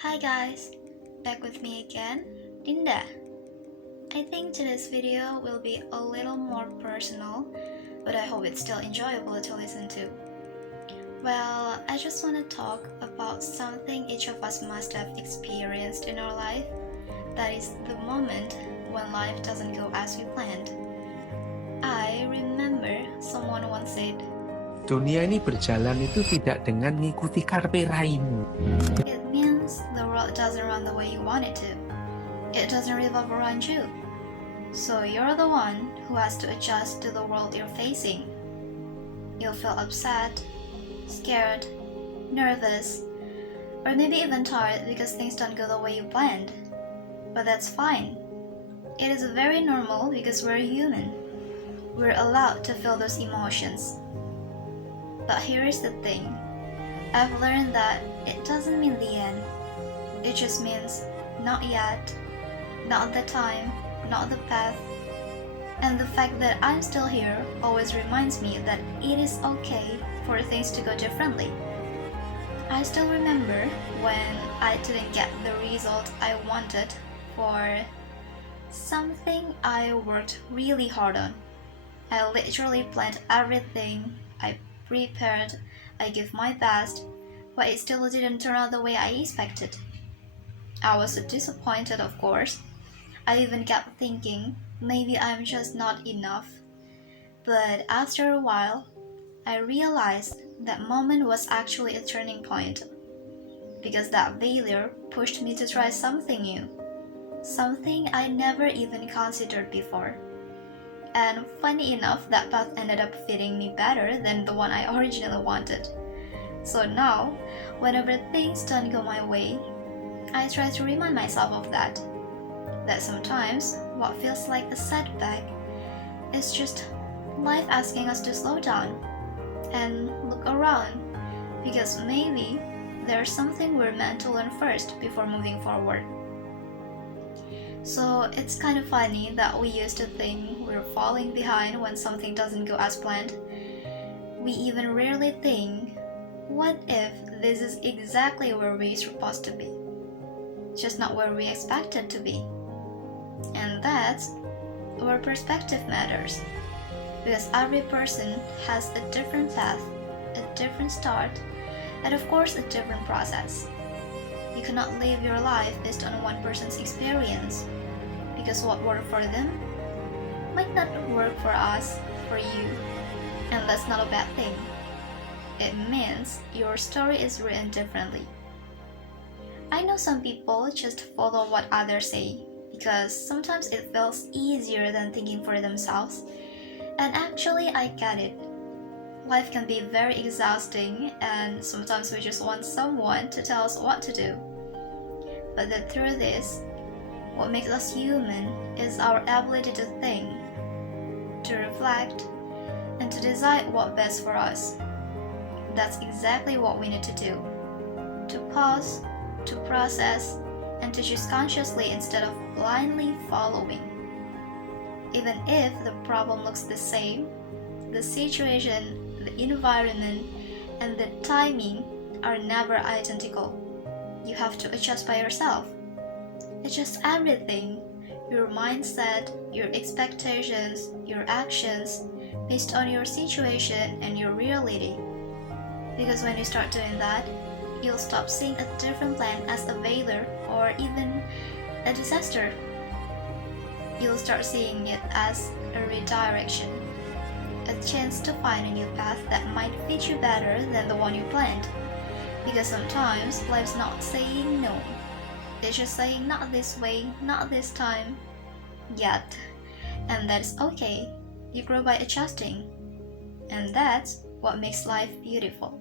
Hi guys, back with me again, Dinda. I think today's video will be a little more personal, but I hope it's still enjoyable to listen to. Well, I just want to talk about something each of us must have experienced in our life. That is the moment when life doesn't go as we planned. I remember someone once said, Dunia ini berjalan itu tidak dengan mengikuti karpe raimu. it means the world doesn't run the way you want it to. It doesn't revolve around you. So you're the one who has to adjust to the world you're facing. You'll feel upset, scared, nervous, or maybe even tired because things don't go the way you planned. But that's fine. It is very normal because we're human. We're allowed to feel those emotions. But here is the thing. I've learned that it doesn't mean the end. It just means not yet, not the time, not the path. And the fact that I'm still here always reminds me that it is okay for things to go differently. I still remember when I didn't get the result I wanted for something I worked really hard on. I literally planned everything, I prepared, I gave my best, but it still didn't turn out the way I expected. I was disappointed, of course. I even kept thinking, maybe I'm just not enough. But after a while, I realized that moment was actually a turning point. Because that failure pushed me to try something new. Something I never even considered before. And funny enough, that path ended up fitting me better than the one I originally wanted. So now, whenever things don't go my way, I try to remind myself of that. That sometimes what feels like a setback is just life asking us to slow down and look around, because maybe there's something we're meant to learn first before moving forward. So it's kind of funny that we used to think we're falling behind when something doesn't go as planned. We even rarely think, what if this is exactly where we're supposed to be? Just not where we expected to be. And that's where perspective matters. Because every person has a different path, a different start, and of course a different process. You cannot live your life based on one person's experience, because what worked for them might not work for us, for you, and that's not a bad thing. It means your story is written differently. I know some people just follow what others say, because sometimes it feels easier than thinking for themselves, and actually I get it. Life can be very exhausting, and sometimes we just want someone to tell us what to do. But the truth is, what makes us human is our ability to think, to reflect, and to decide what's best for us. That's exactly what we need to do. To pause, to process, and to choose consciously instead of blindly following. Even if the problem looks the same, the situation, the environment, and the timing are never identical. You have to adjust by yourself. Adjust everything, your mindset, your expectations, your actions, based on your situation and your reality. Because when you start doing that, you'll stop seeing a different plan as a failure or even a disaster. You'll start seeing it as a redirection, a chance to find a new path that might fit you better than the one you planned. Because sometimes life's not saying no. It's just saying not this way, not this time, yet. And that's okay. You grow by adjusting. And that's what makes life beautiful.